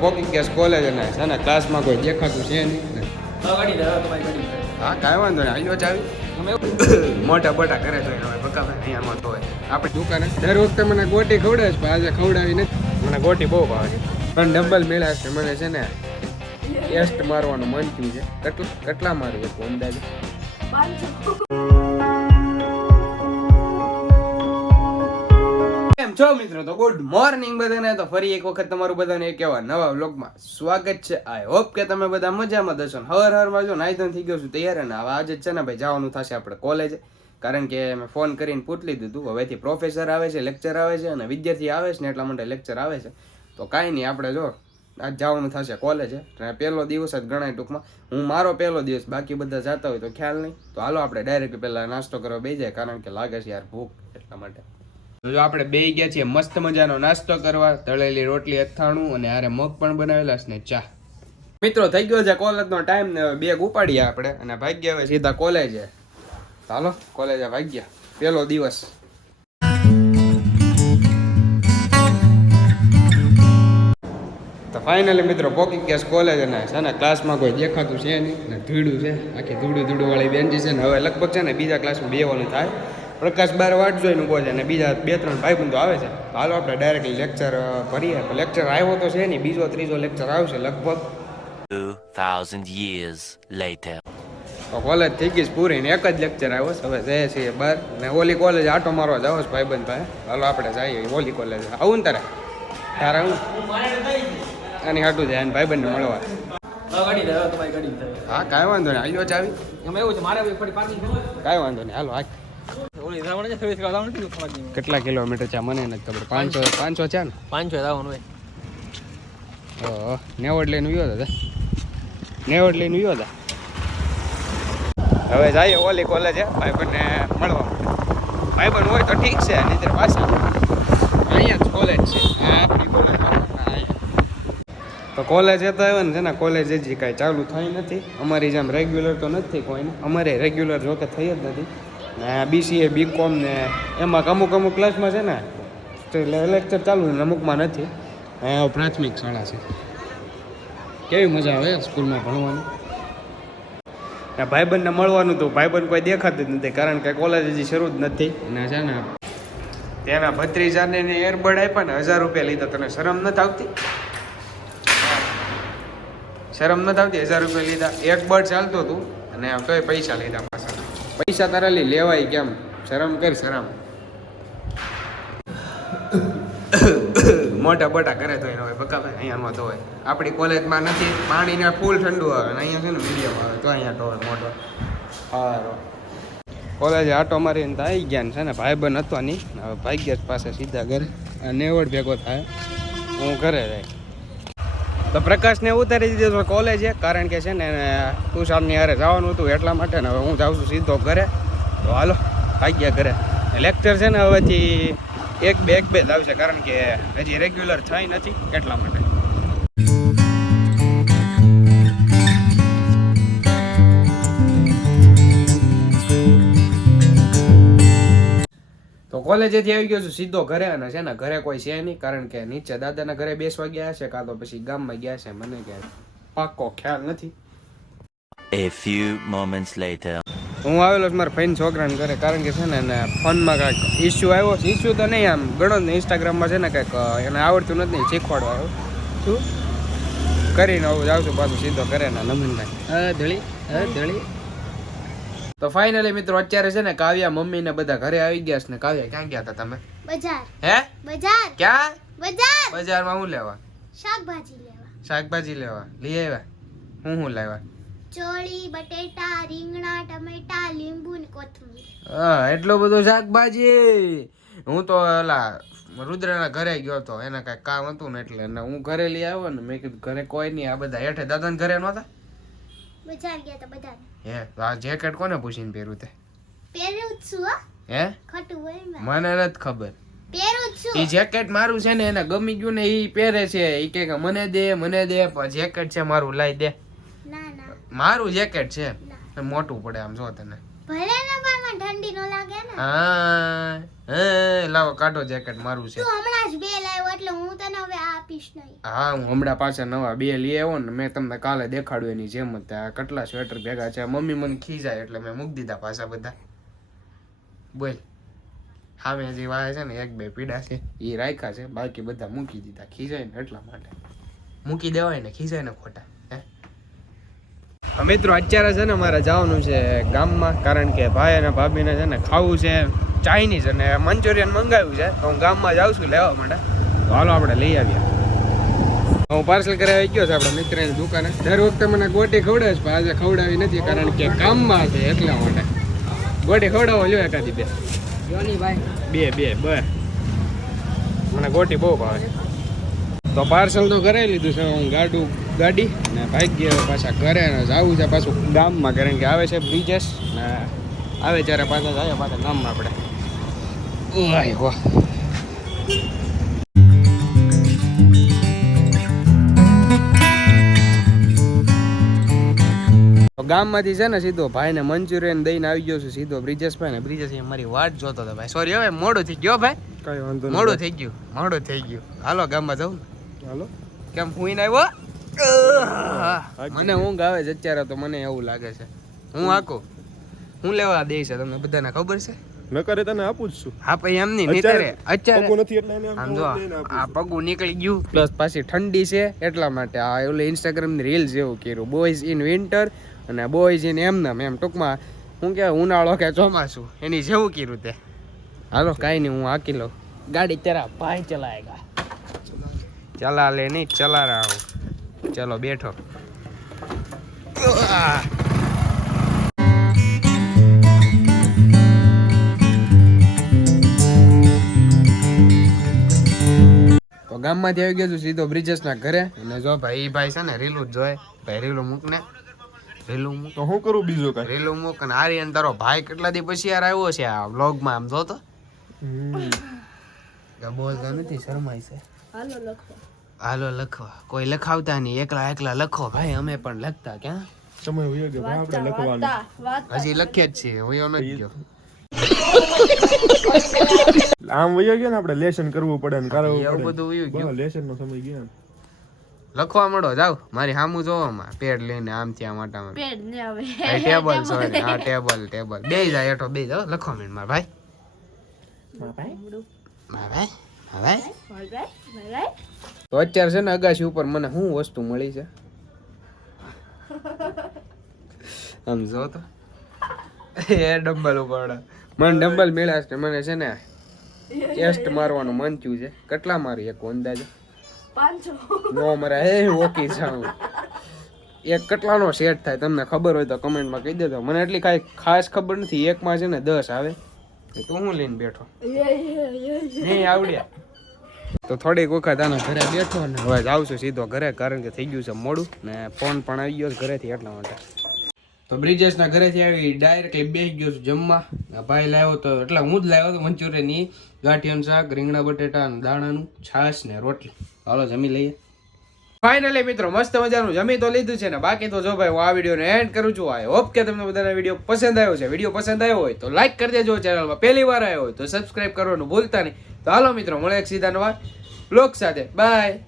પોકી ગયા કોલેજ અને છે ને ક્લાસમાં કોઈ દેખાતું છે નહીં. હા કાંઈ વાંધો નહીં આવ્યો ચાવી મોટા બોટા કરે તો હવે બકાવે અહીંયામાં તો હોય. આપણે દુકાને દર વખતે મને ગોટી ખવડાવે છે પણ આજે ખવડાવી નથી. મને ગોટી બહુ ભાવે છે. પણ ડબલ મેળા છે મને છે ને ટેસ્ટ મારવાનું મન થયું છે. કેટલા કેટલા મારું અંદાજે? છો મિત્રો, તો ગુડ મોર્નિંગ બધાને. તો ફરી એક વખત તમારું બધાને એક એવા નવા વ્લોગમાં સ્વાગત છે. આઈ હોપ કે તમે બધા મજામાં દશો હર હરમાં જો નાઈ ધોઈને થઈ ગયો છું તૈયાર અને હવે આજે છે ને, ભાઈ, જવાનું થશે આપણે કોલેજ કારણ કે મેં ફોન કરીને પૂછલી દીધું. હવેથી પ્રોફેસર આવે છે લેક્ચર આવે છે અને વિદ્યાર્થી આવે છે ને, એટલા માટે લેક્ચર આવે છે. તો કાંઈ નહીં, આપણે જો આજ જવાનું થશે કોલેજે અને પહેલો દિવસ જ ગણાય ટૂંકમાં. હું મારો પહેલો દિવસ, બાકી બધા જતા હોય તો ખ્યાલ નહીં. તો હાલો, આપણે ડાયરેક્ટ પહેલાં નાસ્તો કરવા બે જાય કારણ કે લાગે છે યાર ભૂખ એટલા માટે. જો આપણે બે ગયા છીએ, મસ્ત મજાનો નાસ્તો કરવા, તળેલી રોટલી, અથાણું અને હારે મગ પણ બનાવેલા છે ને ચા. મિત્રો, થઈ ગયો છે કોલેજનો ટાઈમ ને બેગ ઉપાડીએ આપણે અને ભાગ્યા હવે સીધા કોલેજે. ચાલો, કોલેજે ભાગ્યા. પહેલો દિવસ. તો ફાઇનલી મિત્રો, પોકી ગયા કોલેજ અને છે ને ક્લાસમાં કોઈ દેખાતું છે નહીં ને ધૂળું છે. આખી ધૂળું ધૂળું વાળી બેન્ચી છે ને હવે લગભગ છે ને બીજા ક્લાસમાં બેવાનું થાય. પ્રકાશ બાર વાટ જોઈને ઊભો છે અને બીજા બે ત્રણ ભાઈબંધો આવે છે. તો હાલો આપણે ડાયરેક્ટ લેક્ચર ભરીએ. તો લેક્ચર આવ્યો તો છે નહીં બીજો ત્રીજો લેક્ચર આવશે લગભગ. 2000 years later. તો કોલેજ થઈ ગઈ પૂરી ને એક જ લેક્ચર આવ્યો છે. હવે જઈએ છીએ બહાર. ને ઓલી કોલેજ આટો મારવા જાવ છે ભાઈબંધ ભાઈ. હાલો આપણે જઈએ ઓલી કોલેજ આવું ને તારે? તારે આવું? આની હાટું જાય અને ભાઈબંધને મળવા. ગાડી દે તમારી ગાડી દે હા કાંઈ વાંધો નહીં. આવ્યો ચાવી એમ એવું છે મારે કાંઈ વાંધો નહીં. હાલો હાલ કેટલા કિલોમીટર છે મને નથી ખબર. પાંચસો પાંચસો. છે ને? પાંચસો હોય. ઓહો, નેવડ લઈને ગયો હતા નેવડ લઈને ગયો હતા હવે જઈએ ઓલી કોલેજે ભાઈબંધને મળવા ભાઈબંધ હોય તો ઠીક છે નહીં પાછા. અહીંયા જ કોલેજ છે. આપણી કોલેજ તો કોલેજ હતા તો ને છે ને કોલેજ હજી કાંઈ ચાલુ થઈ નથી. અમારી જેમ રેગ્યુલર તો નથી કોઈને. અમારે રેગ્યુલર જોકે થઈ જ નથી. ને બીસીએ બીકોમ ને એમાં અમુક અમુક ક્લાસમાં છે ને લેક્ચર ચાલુ ને અમુકમાં નથી. પ્રાથમિક શાળા છે. કેવી મજા આવે સ્કૂલમાં ભણવાની? ભાઈબંધને મળવાનું તો ભાઈબંધ કોઈ દેખાતું જ નથી કારણ કે કોલેજ હજી શરૂ જ નથી. ને છે ને તેના ભત્રીજાને એરબડ આપ્યા ને હજાર રૂપિયા લીધા તને શરમ નથી આવતી? શરમ નથી આવતી હજાર રૂપિયા લીધા. એક બર્ડ ચાલતું હતું અને તોય પૈસા લીધા પાછા. પૈસા તારા લઈ લેવાય કેમ? શરમ કર શરમ. મોટા બોટા કરે તો એને હોય બકાવે અહીંયામાં તો હોય. આપણી કોલેજમાં નથી, પાણીને ફૂલ ઠંડુ આવે અને અહીંયા છે ને મીડિયમ આવે, તો અહીંયા તો મોટો સારો કોલેજે આટો મારીને તો આવી ગયા છે ને, ભાઈબંધ હતો નહીં. હવે ભાગ્યા પાસે સીધા ઘરે. નેવડ ભેગો થાય. હું ઘરે જાય. તો પ્રકાશને ઉતારી દીધો કોલેજે કારણ કે છે ને તુષારની હારે જવાનું હતું એટલા માટે ને હવે હું જાઉં છું સીધો ઘરે. તો હાલો, ભાગ્યા ઘરે. લેક્ચર છે ને હવેથી એક બે એક બે જ આવશે, કારણ કે હજી રેગ્યુલર થઈ નથી એટલા માટે. કોલેજેથી આવી ગયો છું સીધો ઘરે અને છે ને ઘરે કોઈ છે નહીં કારણ કે નીચે દાદાના ઘરે બેસવા ગયા છે કાં તો પછી ગામમાં ગયા છે મને કે પાક્કો ખ્યાલ નથી. A few moments later. હું આવેલો છું મારા ફઈન છોકરાને ઘરે કારણ કે છે ને એને ફોનમાં કાંઈક ઇસ્યુ આવ્યો છે ઇસ્યુ તો નહીં આમ ગણો ને ઇન્સ્ટાગ્રામમાં છે ને કંઈક એને આવડતું નથી શીખવાડવા આવ્યો. શું? કરીને આવું જાઉં છું પાછું સીધો કરે ને નમીનભાઈ હા ધળી હા ધળી તો ફાઇનલી મિત્રો અત્યારે છે ને કાવ્યા મમ્મી ને બધા ઘરે આવી ગયા છે ને કાવ્યા ક્યાં ગયા હતા તમે? બજાર. હે? બજાર. ક્યાં? બજાર. બજારમાં હું લેવા? શાકભાજી લેવા. શાકભાજી લેવા. લઈ આવ્યા? હું શું લાવ્યા? ચોળી બટેટા રીંગણા ટમેટા લીંબુ ને કોથમીર. હા એટલું બધું શાકભાજી. હું તો ઓલા રુદ્રના ઘરે ગયો હતો એને કઈ કામ હતું ને એટલે હું ઘરે લઈ આવ્યો ને. મેં કીધું ઘરે કોઈ નહીં. આ બધા હેઠે દાદાને ઘરે નહોતા? ગયા તા હે તો આ જેકેટ કોને પૂછીને પહેર્યું તે? પહેર્યું છું હે. ખોટું ને મને નથી ખબર. એ જેકેટ મારું છે ને એને ગમી ગયું ને એ પહેરે છે. એ કે કે મને દે મને દે પણ જેકેટ છે મારું લાઈ દે. ના ના. મારું જેકેટ છે? મોટું પડે આમ જો તને. ભલે ને પણ ઠંડી ન લાગે ને. હા. હે લાવો કાઢો જેકેટ મારું છે. તું હમણાં જ બે લાવ્યો એટલે હું તને હવે આપીશ નહીં. હા હું હમણાં પાછા નવા બે લઈ આવ્યો ને મેં તમને કાલે દેખાડ્યું એની જેમ જ. ત્યાં કેટલા સ્વેટર ભેગા છે. મમ્મી મને ખીજાય એટલે મેં મૂકી દીધા પાછા બધા. બોલ. સામે જે વાય છે ને એક બે પીડા છે. એ રાખ્યા છે. બાકી બધા મૂકી દીધા. ખીજાય ને એટલા માટે. મૂકી દેવાય ને ખીજાય ને ખોટા હે મિત્રો અત્યારે છે ને મારે જવાનું છે ગામમાં કારણ કે ભાઈ અને ભાભીને છે ને ખાવું છે. ચાઇનીઝ અને મંચુરિયન મંગાવ્યું છે. તો હું ગામમાં જાઉં છું લેવા માટે. તો હાલો આપણે લઈ આવ્યા હું પાર્સલ કરાવી ગયો છે આપણા મિત્રની દુકાને. દર વખતે મને ગોટી ખવડાવે છે પણ આજે ખવડાવી નથી કારણ કે કામમાં છે એટલા માટે. ગોટી ખવડાવો લ્યો એકાદી બે. બે બે બે મને ગોટી બહુ ભાવે. તો પાર્સલ તો કરાવી લીધું છે હું ગાડું ગાડી ને ભાગ્ય પાછા ઘરે ને જવું છે પાછું ગામમાં કારણ કે આવે છે બ્રિજેસ ને આવે ત્યારે પાછા જાય પાછા ગામમાં આપણે. ઓય વાહ ગામમાંથી છે ને સીધો ભાઈને મંચુરિયન દઈને આવી ગયો છું સીધો બ્રિજેશભાઈ ને. બ્રિજેશ મારી વાટ જોતો હતો ભાઈ. સોરી હવે મોડું થઈ ગયો ભાઈ. કઈ વાંધો મોડું થઈ ગયું. મોડું થઈ ગયું. હાલો ગામમાં જવું ને. હાલો. કેમ ફૂઈને આવ્યો? મને ઊંઘ આવે છે અત્યારે તો મને એવું લાગે છે. હું આખું હું લેવા દે છે તમને બધાને ખબર છે? નકરે તને આપું જ છું. હા પછી એમ નહીં નીતરે અત્યારે પગું નથી એટલે એને આમ જો આ પગું નીકળી ગયું. પ્લસ પાછી ઠંડી છે એટલા માટે આ ઓલે ઇન્સ્ટાગ્રામની રીલ્સ જેવું કર્યું. બોયઝ ઇન વિન્ટર અને બોયઝ ઇન એમનેમ એમ ટૂંકમાં. હું કે ઉનાળો કે ચોમાસું એની જેવું કર્યું તે. હાલો કાંઈ નહીં હું હાકી લઉં. ગાડી તારા ભાઈ ચલાએગા ચલા લે નહીં ચલા રહા ચલો બેઠો. ગામમાંથી આવી ગયો છું સીધો બ્રિજેશના ઘરે. અને જો ભાઈ ભાઈ છે ને રીલું જોય ભાઈ રીલું મૂક ને રીલું મૂક. તો હું કરું બીજું કઈ? રીલું મૂક અને આર્યન તારો ભાઈ કેટલા દી પછી યાર આવ્યો છે આ વ્લોગમાં આમ જો તો બોલતા નથી શરમાય છે. હાલો લખવા કોઈ લખાવતા નહીં એકલા એકલા લખો. ભાઈ અમે પણ લખતા ક્યાં? સમય હોય ગયો ભાઈ આપણે લખવાનું. હજી લખીએ જ છીએ હોય નથી ગયો. આમ વયો ગયો ને આપણે લેસન કરવું પડે ને એવું બધું વયો ગયો. લેસન નો સમય ગયો. ને લખવા મળો જાવ મારી સામું જોવામાં પેડ લઈને આમથી પેડ ને આવે ટેબલ સોરી હા ટેબલ ટેબલ. બે જાય હેઠો બે જાવ લખવા મેં માર ભાઈ? માર ભાઈ? માર ભાઈ? તો અત્યારે છે ને અગાશી ઉપર મને શું વસ્તુ મળી છે? આમ જો તો. એ ડમ્બલ ઉપર. મને ડબલ મેળાશ ને મને છે ને ચેસ્ટ મારવાનું મન થયું છે. કેટલા મારી એક અંદાજે? નો મારા હે ઓકી જાઉં એક કેટલાનો સેટ થાય તમને ખબર હોય તો કમેન્ટમાં કહી દેજો. મને એટલી કાંઈ ખાસ ખબર નથી એકમાં છે ને દસ આવે. તો તું હું લઈને બેઠો. નહીં આવડ્યા. તો થોડીક વખત આના ઘરે બેઠો ને હવે આવશું સીધો ઘરે કારણ કે થઈ ગયું છે મોડું. ને ફોન પણ આવી ગયો ઘરેથી એટલા માટે. તો બ્રિજેશના ઘરેથી આવી ડાયરેક્ટલી બેસી ગયો છું જમવા. ભાઈ લાવ્યો તો, એટલે હું જ લાવ્યો હતો મંચુરિયન ઈ ગાંઠિયાનું શાક, રીંગણા, બટેટા દાણાનું, છાશ ને રોટલી. હાલો, જમી લઈએ. ફાઇનલી મિત્રો, મસ્ત મજાનું જમી તો લીધું છે ને, બાકી તો જો ભાઈ હું આ વિડીયોને એન્ડ કરું છું આઈ હોપ કે તમને બધાને વીડિયો પસંદ આવ્યો છે. વીડિયો પસંદ આવ્યો હોય તો લાઈક કરી દેજો ચેનલમાં પહેલી વાર આવ્યો હોય તો સબસ્ક્રાઇબ કરવાનું ભૂલતા નહીં. તો હાલો, મિત્રો, મળે એક સીધા નવા બ્લોગ સાથે. બાય